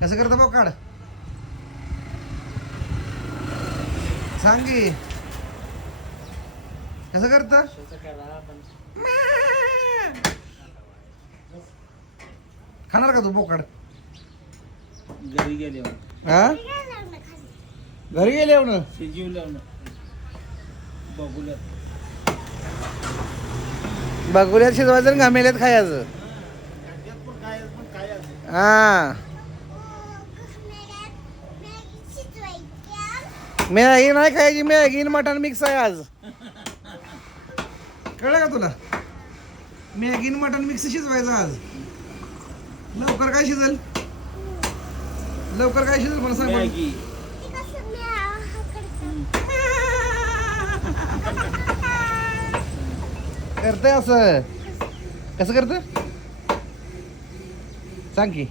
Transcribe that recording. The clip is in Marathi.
कसं करतं बोकाड सांग की कसं करतं खाणार का तू बोकाड घरी गेले हा घरी गेले ना जीव लावणं बघूया बघूल्यात शिजवायचं आणि घामेल्यात खायचं हा मॅगी नाही खायची मॅगी मटण मिक्स आहे आज कळलं का तुला मॅगी मटण मिक्स शिजवायचं आज लवकर काय शिजल लवकर काय शिजल मला सांग मॅगी करतंय असं कसं करतं सांग की